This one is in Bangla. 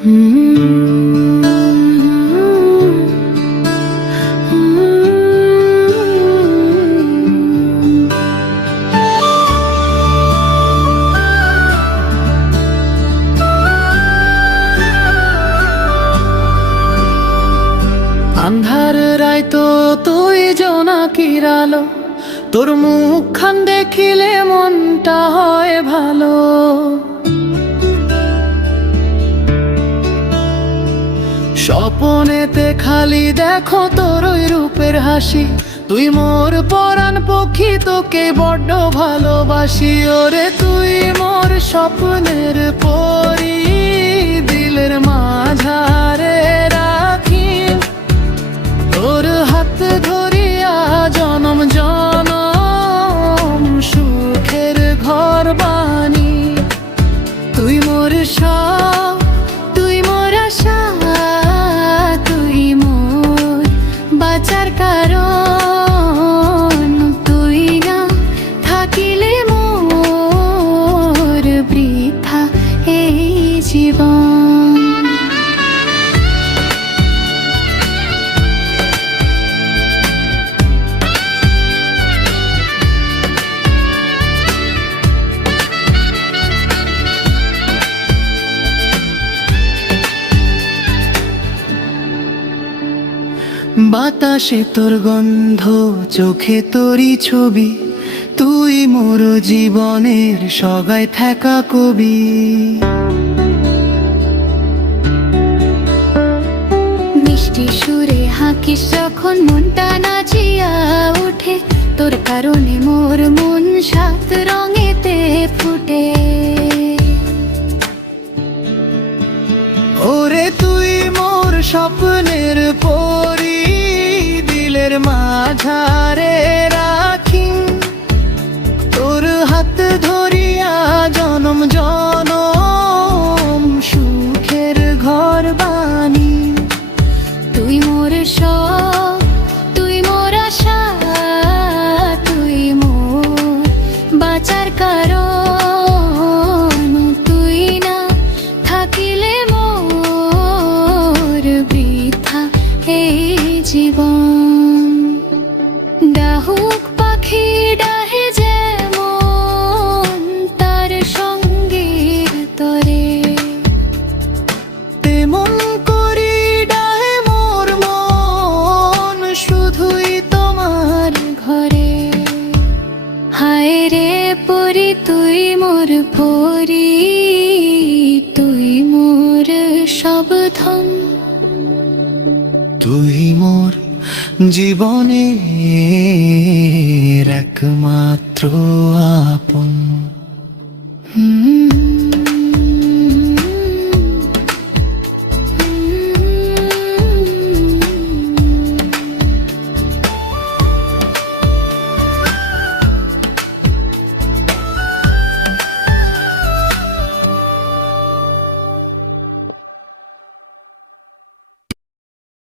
আন্ধার রায় তো তুই জোনাকির আলো, তোর মুখখান দেখিলে মনটা হয় ভালো। স্বপনেতে খালি দেখো তোর ওই রূপের হাসি, তুই মোর পরাণ পক্ষী, তোকে বড্ড ভালোবাসি। ওরে তুই মোর স্বপ্নের পরি, দিলের মাঝারে রাখি তোর হাত ধরিয়া জনম জনম সুখের ঘর বানি। তুই মোর সব, তুই মোর আশা, তুই মোর বাঁচার কারণ। তুই না থাকিলে মোর বৃথা এই জীবন। বাতাসে তোর গন্ধ, চোখে তোরই ছবি, তুই মোর জীবনের সগায় থাকা কবি। মিষ্টি সুরে হাঁকিস যখন মনটা নাচিয়া ওঠে, তোর কারণে মোর মন সাত রঙেতে ফুটে। ওরে তুই মোর স্বপ্নের পরি, দিলের মাঝারে রাখি তোর হাত ধরিয়া জনম জনম সুখের ঘর বানি। তুই মোর সব, তুই মোর আশা, তুই মোর বাঁচার কারণ। তুই না থাকিলে মোর বৃথা এই জীবন। ডাহুক পাখি ডাহে যেমন তার সঙ্গীর তরে, তেমন করি ডাহে মোর মন শুধুই তোমার ঘরে। হায় রে পরি তুই মোর পরি, তুই মোর সব ধন। তুই মোর জীবনের একমাত্র